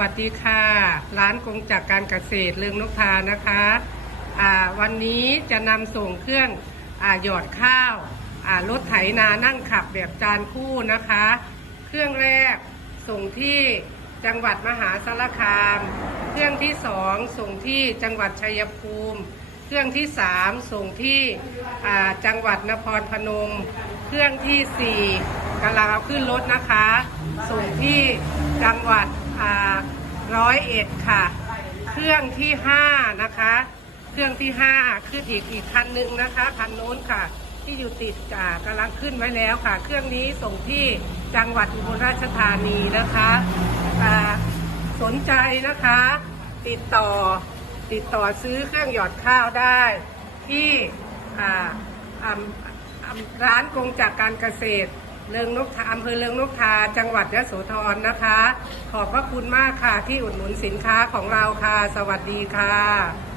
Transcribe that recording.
วัสดีค่ะ ร้านกงจากการเกษตรเรืองนกทานะคะวันนี้จะนำส่งเครื่องอหยอดข้าวรถไถนานั่งขับแบบจานคู่นะคะ เครื่องแรกส่งที่จังหวัดมหาสารคาม เครื่องที่สองส่งที่จังหวัดชัยภูมิ เครื่องที่สามส่งที่จังหวัดนครพนม เครื่องที่สี่กำลังเอาขึ้นรถนะคะ ส่งที่จังหวัด ร้อยเอ็ดค่ะ เครื่องที่ห้านะคะ เครื่องที่ห้าขึ้นอีกอีกคันหนึ่งนะคะคันโน้นค่ะ ที่อยู่ติดอ่ากำลังขึ้นไว้แล้วค่ะ เครื่องนี้ส่งที่จังหวัดอุบลราชธานีนะคะสนใจนะคะ ติดต่อติดต่อซื้อเครื่องหยอดข้าวได้ ที่ร้านกงจากการเกษตร เริงนกทาอำเภอเริงนกทาจังหวัดยะโสธรนะคะ ขอบพระคุณมากค่ะที่อุดหนุนสินค้าของเราค่ะ สวัสดีค่ะ